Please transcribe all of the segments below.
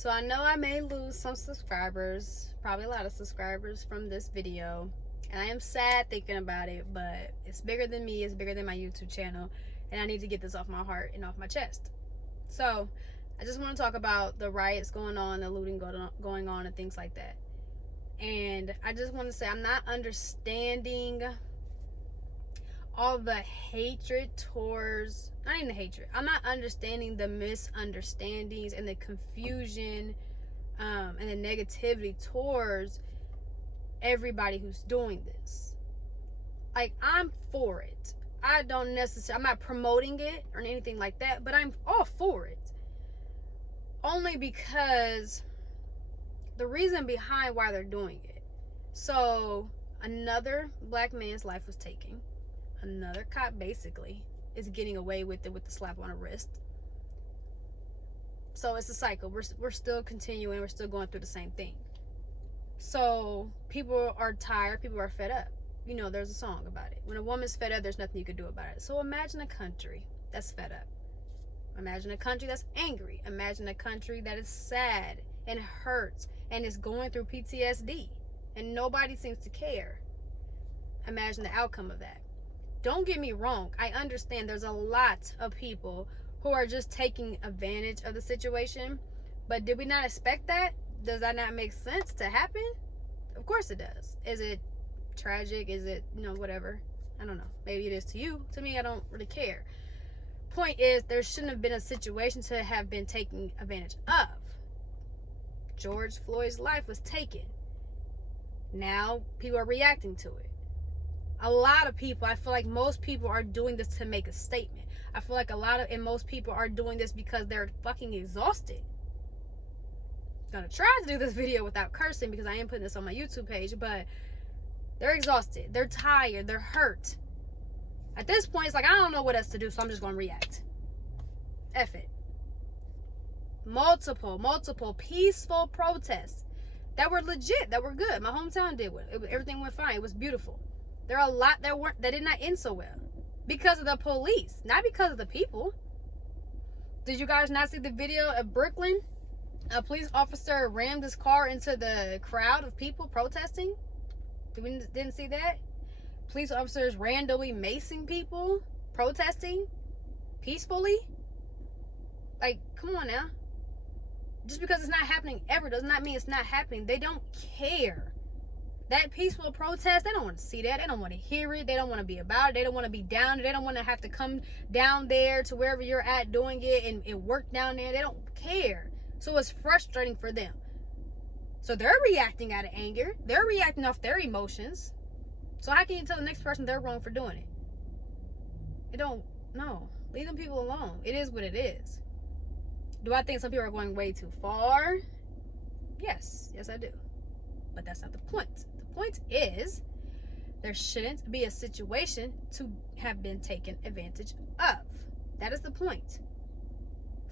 So I know I may lose some subscribers, probably a lot of subscribers from this video. And I am sad thinking about it, but it's bigger than me, it's bigger than my YouTube channel. And I need to get this off my heart and off my chest. So I just want to talk about the riots going on, the looting going on, and things like that. And I just want to say I'm not understanding all the hatred towards, not even the hatred, I'm not understanding the misunderstandings and the confusion and the negativity towards everybody who's doing this. Like, I'm for it. I don't necessarily, I'm not promoting it or anything like that, but I'm all for it. Only because the reason behind why they're doing it. So another black man's life was taken. Another cop basically is getting away with it with the slap on the wrist. So it's a cycle. We're still continuing. We're still going through the same thing. So people are tired. People are fed up. You know, there's a song about it. When a woman's fed up, there's nothing you can do about it. So imagine a country that's fed up. Imagine a country that's angry. Imagine a country that is sad and hurts and is going through PTSD and nobody seems to care. Imagine the outcome of that. Don't get me wrong. I understand there's a lot of people who are just taking advantage of the situation. But did we not expect that? Does that not make sense to happen? Of course it does. Is it tragic? Is it, whatever? I don't know. Maybe it is to you. To me, I don't really care. Point is, there shouldn't have been a situation to have been taken advantage of. George Floyd's life was taken. Now people are reacting to it. A lot of people, I feel like most people are doing this to make a statement. I feel like most people are doing this because they're fucking exhausted. I'm gonna try to do this video without cursing because I am putting this on my YouTube page, but they're exhausted. They're tired. They're hurt. At this point, it's like, I don't know what else to do, so I'm just gonna react. F it. Multiple peaceful protests that were legit, that were good. My hometown did it. Everything went fine. It was beautiful. There are a lot that did not end so well because of the police, not because of the people. Did you guys not see the video of Brooklyn? A police officer rammed his car into the crowd of people protesting. We didn't see that. Police officers randomly macing people protesting peacefully. Like, come on now. Just because it's not happening ever does not mean it's not happening. They don't care. That peaceful protest, they don't want to see that. They don't want to hear it. They don't want to be about it. They don't want to be down there. They don't want to have to come down there to wherever you're at doing it and work down there. They don't care. So it's frustrating for them. So they're reacting out of anger. They're reacting off their emotions. So how can you tell the next person they're wrong for doing it? No. Leave them people alone. It is what it is. Do I think some people are going way too far? Yes, I do. But that's not the point. The point is, there shouldn't be a situation to have been taken advantage of. That is the point.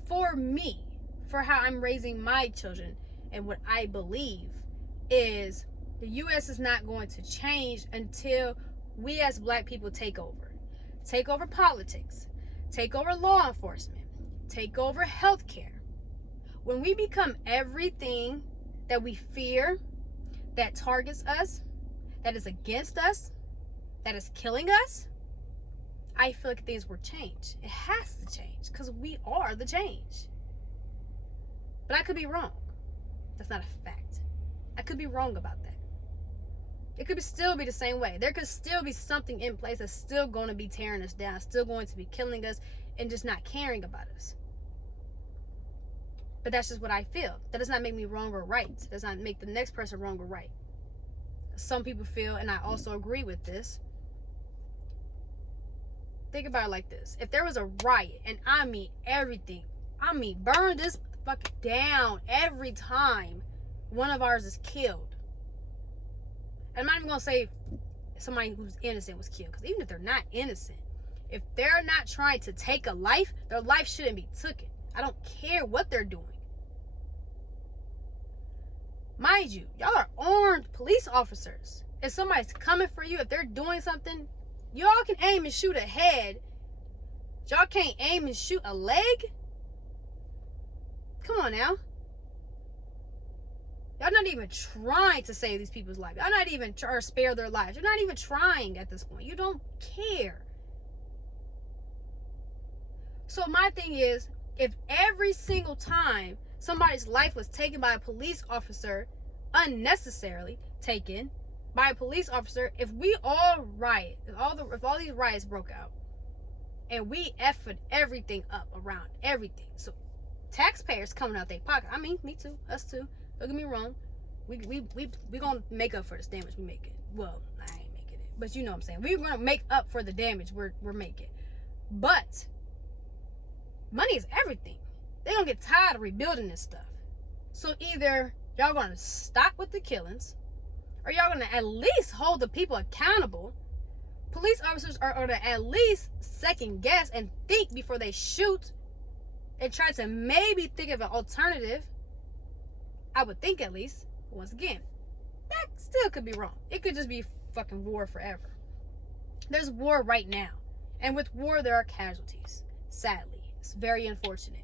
For me, for how I'm raising my children, and what I believe is the U.S. is not going to change until we as black people take over. Take over politics. Take over law enforcement. Take over healthcare. When we become everything that we fear, that targets us, that is against us, that is killing us, I feel like things will change. It has to change because we are the change. But I could be wrong. That's not a fact. I could be wrong about that. It could still be the same way. There could still be something in place that's still going to be tearing us down, still going to be killing us and just not caring about us. But that's just what I feel. That does not make me wrong or right. It does not make the next person wrong or right. Some people feel, and I also agree with this. Think about it like this. If there was a riot, and I mean everything, burn this fuck down every time one of ours is killed. And I'm not even going to say somebody who's innocent was killed. Because even if they're not innocent, if they're not trying to take a life, their life shouldn't be taken. I don't care what they're doing. Mind you, y'all are armed police officers. If somebody's coming for you, if they're doing something, y'all can aim and shoot a head. Y'all can't aim and shoot a leg? Come on now. Y'all not even trying to save these people's lives. Y'all not even or spare their lives. You're not even trying at this point. You don't care. So my thing is, if every single time somebody's life was taken by a police officer, unnecessarily taken by a police officer, if we all riot, if all these riots broke out, and we effed everything up around everything, so taxpayers coming out their pocket. I mean, me too, us too. Don't get me wrong. We gonna make up for this damage we making. Well, I ain't making it, but you know what I'm saying. We're gonna make up for the damage we're making. But money is everything. They're gonna get tired of rebuilding this stuff. So either y'all gonna stop with the killings, or y'all gonna at least hold the people accountable. Police officers are gonna at least second guess and think before they shoot, and try to maybe think of an alternative. I would think, at least. Once again, that still could be wrong. It could just be fucking war forever. There's war right now, and with war there are casualties. Sadly, it's very unfortunate.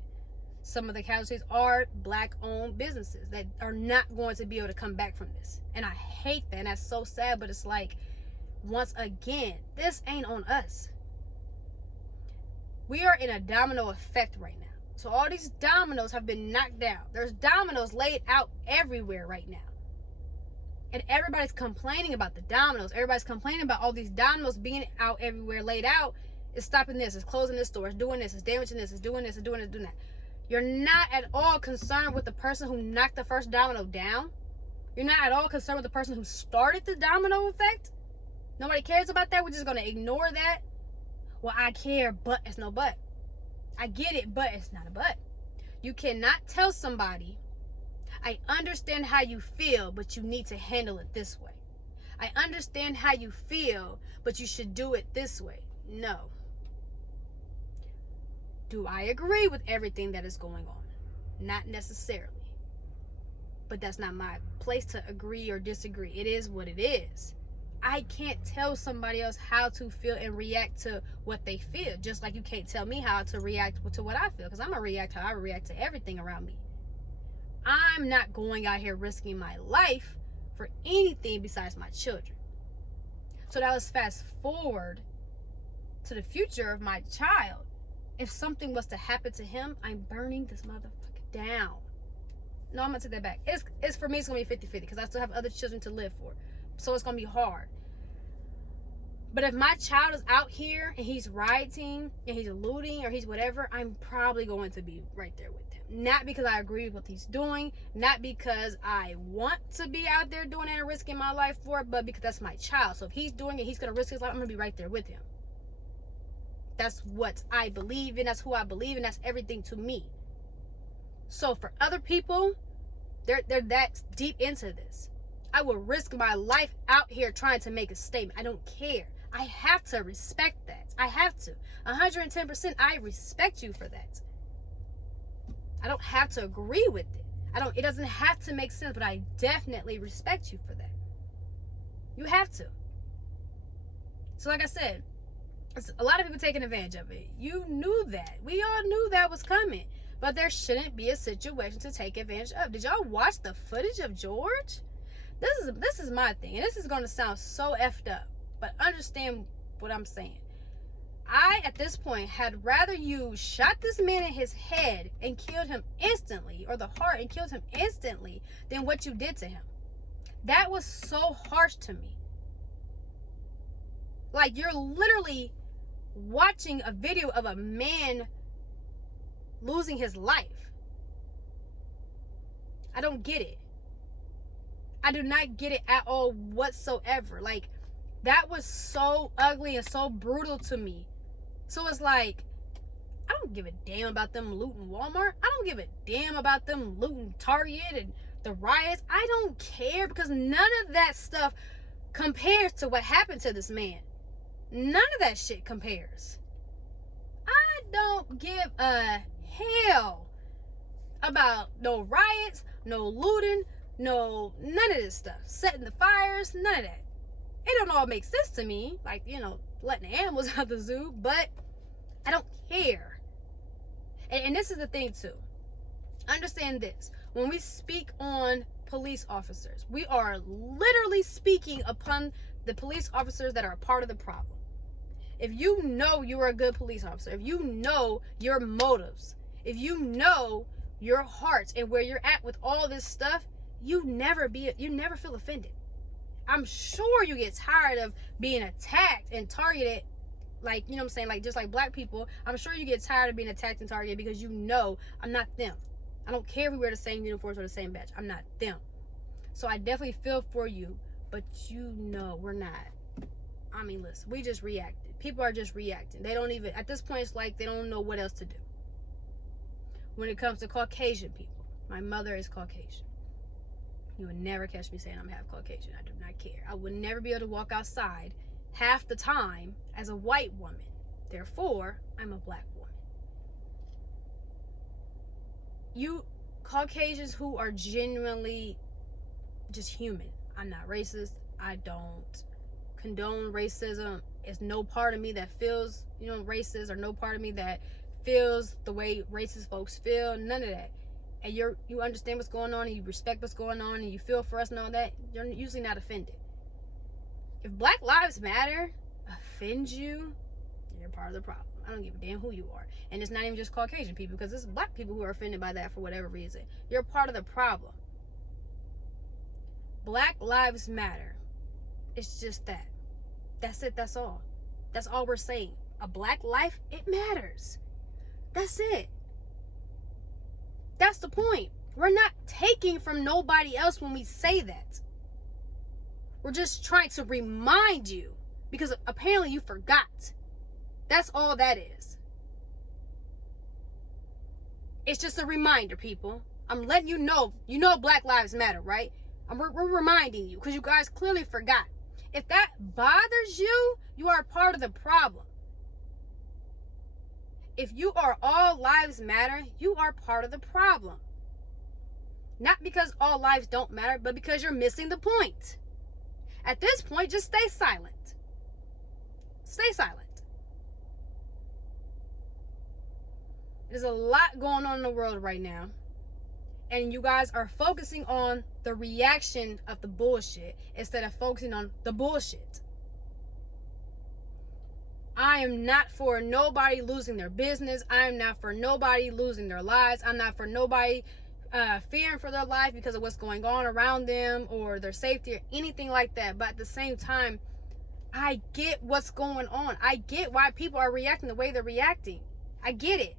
Some of the casualties are black-owned businesses that are not going to be able to come back from this, and I hate that, and that's so sad. But it's like, once again, this ain't on us. We are in a domino effect right now. So all these dominoes have been knocked down. There's dominoes laid out everywhere right now. And everybody's complaining about the dominoes. Everybody's complaining about all these dominoes being out everywhere, laid out. It's stopping this, it's closing this store, it's doing this, it's damaging this, it's doing this, it's doing this, doing that. You're not at all concerned with the person who knocked the first domino down. You're not at all concerned with the person who started the domino effect. Nobody cares about that. We're just going to ignore that. Well, I care, but it's no but. I get it, but it's not a but. You cannot tell somebody, I understand how you feel, but you need to handle it this way. I understand how you feel, but you should do it this way. No. Do I agree with everything that is going on? Not necessarily. But that's not my place to agree or disagree. It is what it is. I can't tell somebody else how to feel and react to what they feel. Just like you can't tell me how to react to what I feel. Because I'm going to react how I react to everything around me. I'm not going out here risking my life for anything besides my children. So now let's fast forward to the future of my child. If something was to happen to him, I'm burning this motherfucker down. No, I'm going to take that back. It's for me, it's going to be 50-50 because I still have other children to live for. So it's going to be hard. But if my child is out here and he's rioting and he's looting or he's whatever, I'm probably going to be right there with him. Not because I agree with what he's doing, not because I want to be out there doing it and risking my life for it, but because that's my child. So if he's doing it, he's going to risk his life, I'm going to be right there with him. That's what I believe in. That's who I believe in. That's everything to me. So for other people, they're that deep into this. I will risk my life out here trying to make a statement. I don't care. I have to respect that. I have to. 110%, I respect you for that. I don't have to agree with it. It doesn't have to make sense, but I definitely respect you for that. You have to. So like I said, a lot of people taking advantage of it. You knew that. We all knew that was coming. But there shouldn't be a situation to take advantage of. Did y'all watch the footage of George? This is my thing. And this is going to sound so effed up. But understand what I'm saying. I, at this point, had rather you shot this man in his head and killed him instantly, or the heart and killed him instantly, than what you did to him. That was so harsh to me. Like, you're literally watching a video of a man losing his life. I don't get it. I do not get it at all whatsoever. Like, that was so ugly and so brutal to me. So it's like, I don't give a damn about them looting Walmart. I don't give a damn about them looting Target and the riots. I don't care, because none of that stuff compares to what happened to this man. None of that shit compares. I don't give a hell about no riots, no looting, none of this stuff. Setting the fires, none of that. It don't all make sense to me, like, letting the animals out the zoo, but I don't care. And this is the thing too. Understand this. When we speak on police officers. We are literally speaking upon the police officers that are a part of the problem. If you know you are a good police officer, if you know your motives, if you know your heart and where you're at with all this stuff, you never feel offended. I'm sure you get tired of being attacked and targeted, like, you know what I'm saying, like just like black people. I'm sure you get tired of being attacked and targeted because you know I'm not them. I don't care if we wear the same uniforms or the same badge. I'm not them. So I definitely feel for you, but you know we're not. I mean, listen, we just reacted. People are just reacting. They don't even, at this point, it's like they don't know what else to do. When it comes to Caucasian people, my mother is Caucasian. You would never catch me saying I'm half Caucasian. I do not care. I would never be able to walk outside half the time as a white woman. Therefore, I'm a black woman. You Caucasians who are genuinely just human. I'm not racist. I don't condone racism. It's no part of me that feels, racist, or no part of me that feels the way racist folks feel. None of that. And you understand what's going on, and you respect what's going on, and you feel for us and all that. You're usually not offended. If Black Lives Matter offends you, you're part of the problem. I don't give a damn who you are. And it's not even just Caucasian people, because it's black people who are offended by that for whatever reason. You're part of the problem. Black Lives Matter. It's just that. That's it. That's all. That's all we're saying. A black life, it matters. That's it. That's the point. We're not taking from nobody else when we say that. We're just trying to remind you, because apparently you forgot. That's all that is. It's just a reminder, people. I'm letting you know Black Lives Matter, right? We're reminding you, because you guys clearly forgot. If that bothers you, you are part of the problem. If you are all lives matter, you are part of the problem. Not because all lives don't matter, but because you're missing the point. At this point, just stay silent. Stay silent. There's a lot going on in the world right now. And you guys are focusing on the reaction of the bullshit instead of focusing on the bullshit. I am not for nobody losing their business. I am not for nobody losing their lives. I'm not for nobody fearing for their life because of what's going on around them or their safety or anything like that. But at the same time, I get what's going on. I get why people are reacting the way they're reacting. I get it.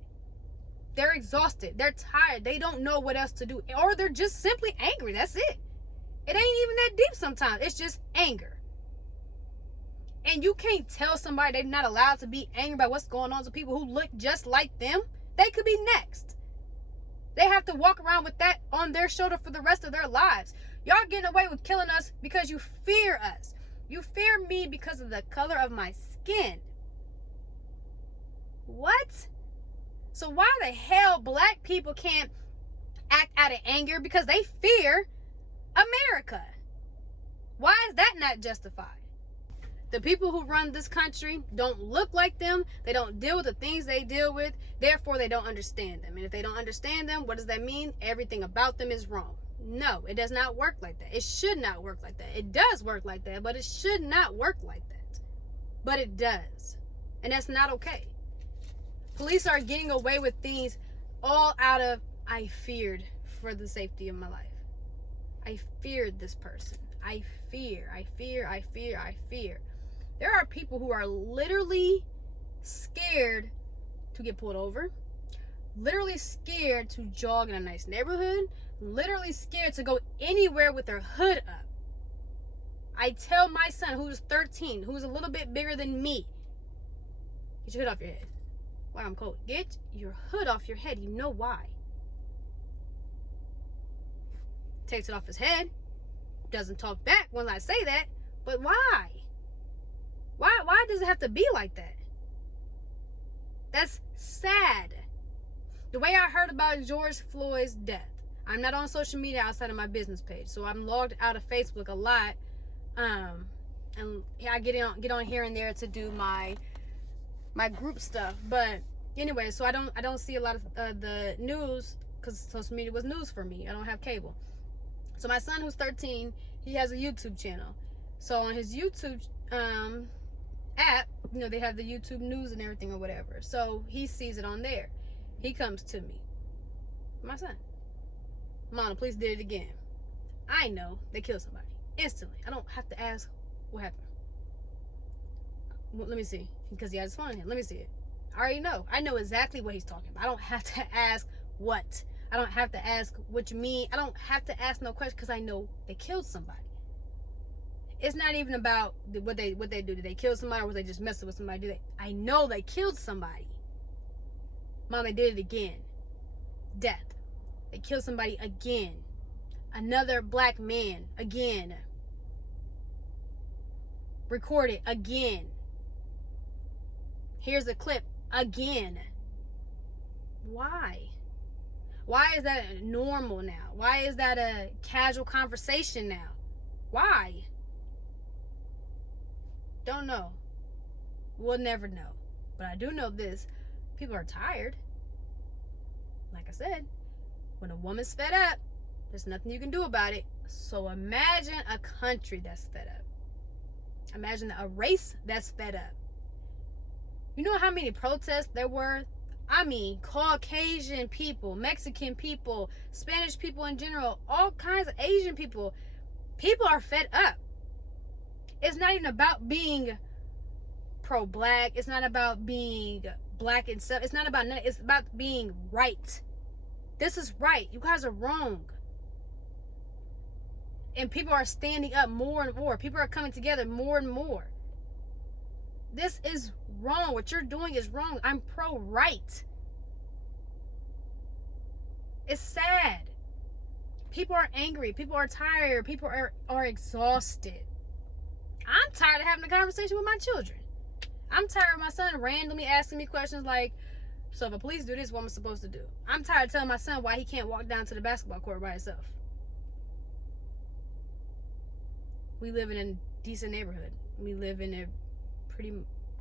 They're exhausted. They're tired. They don't know what else to do. Or they're just simply angry. That's it. It ain't even that deep sometimes. It's just anger. And you can't tell somebody they're not allowed to be angry about what's going on to people who look just like them. They could be next. They have to walk around with that on their shoulder for the rest of their lives. Y'all getting away with killing us because you fear us. You fear me because of the color of my skin. What? So why the hell black people can't act out of anger? Because they fear America. Why is that not justified? The people who run this country don't look like them. They don't deal with the things they deal with. Therefore, they don't understand them. And if they don't understand them, what does that mean? Everything about them is wrong. No, it does not work like that. It should not work like that. It does work like that, but it should not work like that. But it does. And that's not okay. Police are getting away with things all out of, I feared for the safety of my life. I feared this person. I fear. There are people who are literally scared to get pulled over, literally scared to jog in a nice neighborhood, literally scared to go anywhere with their hood up. I tell my son, who's 13, who's a little bit bigger than me, get your hood off your head. Why, I'm cold. Get your hood off your head. You know why. Takes it off his head. Doesn't talk back when I say that. But why? Why does it have to be like that? That's sad. The way I heard about George Floyd's death. I'm not on social media outside of my business page, so I'm logged out of Facebook a lot. And I get on here and there to do my group stuff. But anyway, so I don't see a lot of the news because social media was news for me. I don't have cable. So my son, who's 13, he has a YouTube channel. So on his YouTube app, you know, they have the YouTube news and everything or whatever. So he sees it on there. He comes to me, my son, Mom, the police did it again. I know they killed somebody instantly. I don't have to ask what happened. Well, let me see, because he has his phone in here. Let me see it. I already know. I know exactly what he's talking about. I don't have to ask what. I don't have to ask what you mean. I don't have to ask no question because I know they killed somebody. It's not even about what they do. Did they kill somebody or was they just messing with somebody? I know they killed somebody. Mom, they did it again. Death. They killed somebody again. Another black man again. Recorded again. Here's a clip again. Why? Why is that normal now? Why is that a casual conversation now? Why? Don't know. We'll never know. But I do know this. People are tired. Like I said, when a woman's fed up, there's nothing you can do about it. So imagine a country that's fed up. Imagine a race that's fed up. You know how many protests there were? I mean, Caucasian people, Mexican people, Spanish people in general, all kinds of Asian people. People are fed up. It's not even about being pro-black. It's not about being black and stuff. It's not about nothing. It's about being right. This is right. You guys are wrong. And people are standing up more and more. People are coming together more and more. This is wrong. What you're doing is wrong. I'm pro-right. It's sad. People are angry. People are tired. People are exhausted. I'm tired of having a conversation with my children. I'm tired of my son randomly asking me questions like, so if a police do this, what am I supposed to do? I'm tired of telling my son why he can't walk down to the basketball court by himself. We live in a decent neighborhood. We live in a pretty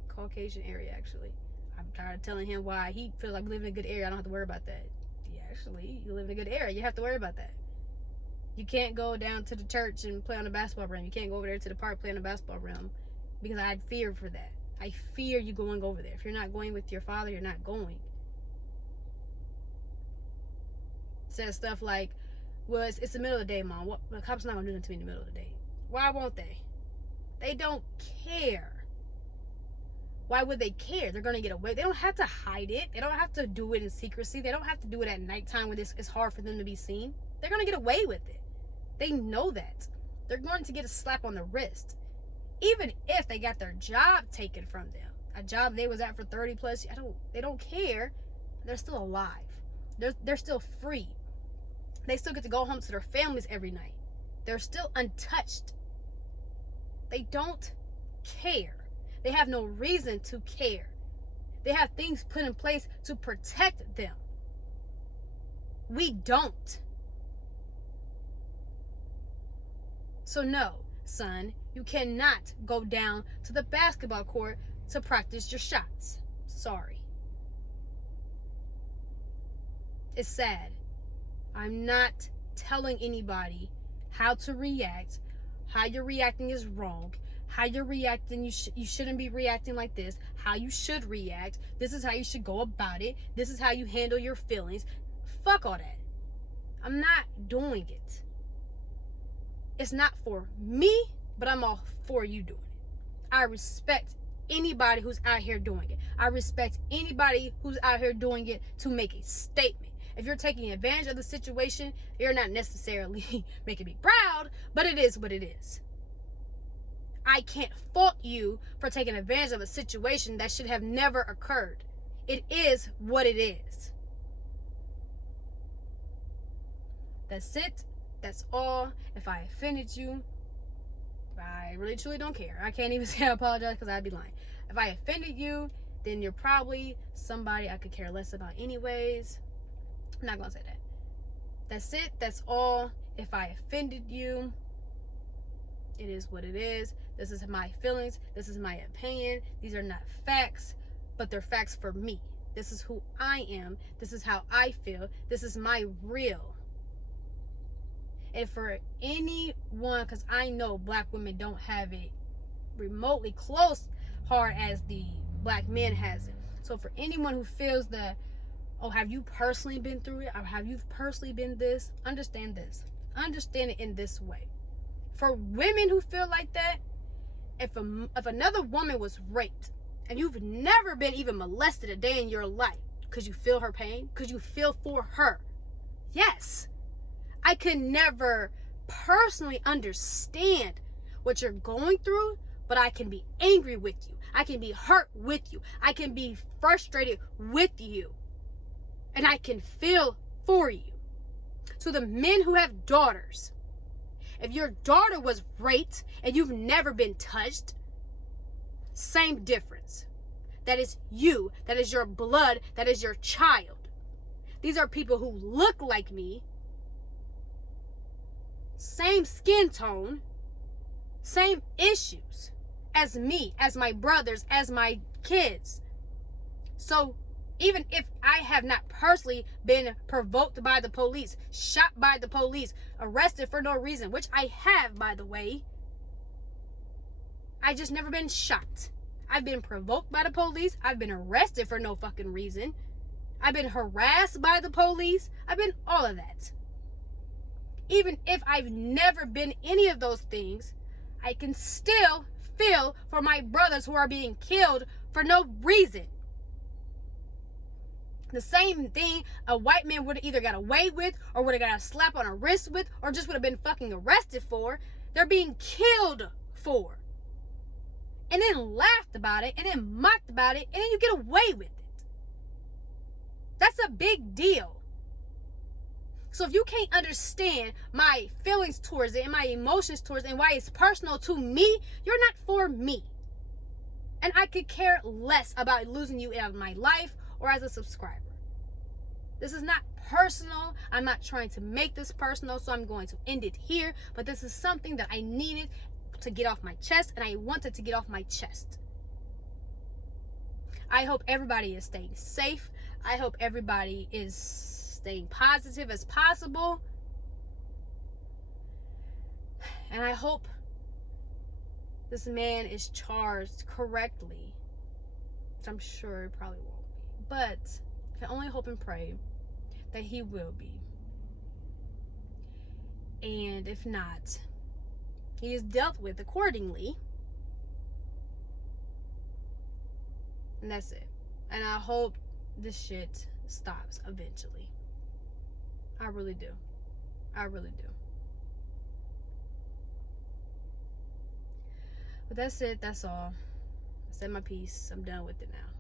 Caucasian area, actually. I'm tired of telling him why he feels like we live in a good area. I don't have to worry about that. Yeah, actually, you live in a good area. You have to worry about that. You can't go down to the church and play on the basketball rim. You can't go over there to the park, play on the basketball rim, because I fear for that. I fear you going over there. If you're not going with your father, you're not going. Says stuff like, well, it's the middle of the day, Mom. What, the cops not going to do nothing to me in the middle of the day. Why won't they? They don't care. Why would they care? They're going to get away. They don't have to hide it. They don't have to do it in secrecy. They don't have to do it at nighttime when it's hard for them to be seen. They're going to get away with it. They know that. They're going to get a slap on the wrist. Even if they got their job taken from them. A job they was at for 30 plus years. They don't care. They're still alive. They're still free. They still get to go home to their families every night. They're still untouched. They don't care. They have no reason to care. They have things put in place to protect them. We don't. So no, son, you cannot go down to the basketball court to practice your shots. Sorry. It's sad. I'm not telling anybody how to react. How you're reacting is wrong. How you're reacting, you shouldn't be reacting like this. How you should react. This is how you should go about it. This is how you handle your feelings. Fuck all that. I'm not doing it. It's not for me, but I'm all for you doing it. I respect anybody who's out here doing it. I respect anybody who's out here doing it to make a statement. If you're taking advantage of the situation, you're not necessarily making me proud, but it is what it is. I can't fault you for taking advantage of a situation that should have never occurred. It is what it is. That's it. That's all. If I offended you, I really truly don't care. I can't even say I apologize because I'd be lying. If I offended you, then you're probably somebody I could care less about anyways. I'm not going to say that. That's it. That's all. If I offended you, it is what it is. This is my feelings. This is my opinion. These are not facts, but they're facts for me. This is who I am. This is how I feel. This is my real. And for anyone, because I know black women don't have it remotely close hard as the black men has it. So for anyone who feels that, oh, have you personally been through it, or have you personally been this, understand this. Understand it in this way. For women who feel like that, if another woman was raped and you've never been even molested a day in your life, could you feel her pain? Could you feel for her? Yes. I could never personally understand what you're going through, but I can be angry with you. I can be hurt with you. I can be frustrated with you. And I can feel for you. To the men who have daughters, if your daughter was raped and you've never been touched, same difference. That is you. That is your blood. That is your child. These are people who look like me, same skin tone, same issues as me, as my brothers, as my kids. So even if I have not personally been provoked by the police, shot by the police, arrested for no reason, which I have, by the way, I just never been shot. I've been provoked by the police. I've been arrested for no fucking reason. I've been harassed by the police. I've been all of that. Even if I've never been any of those things, I can still feel for my brothers who are being killed for no reason. The same thing a white man would have either got away with, or would have got a slap on a wrist with, or just would have been fucking arrested for, they're being killed for. And then laughed about it, and then mocked about it, and then you get away with it. That's a big deal. So if you can't understand my feelings towards it and my emotions towards it and why it's personal to me, you're not for me. And I could care less about losing you out of my life or as a subscriber. This is not personal. I'm not trying to make this personal, so I'm going to end it here. But this is something that I needed to get off my chest, and I wanted to get off my chest. I hope everybody is staying safe. I hope everybody is staying positive as possible. And I hope this man is charged correctly, which I'm sure it probably won't be. But I can only hope and pray that he will be. And if not, he is dealt with accordingly. And that's it. And I hope this shit stops eventually. I really do. I really do. But that's it. That's all. I said my piece. I'm done with it now.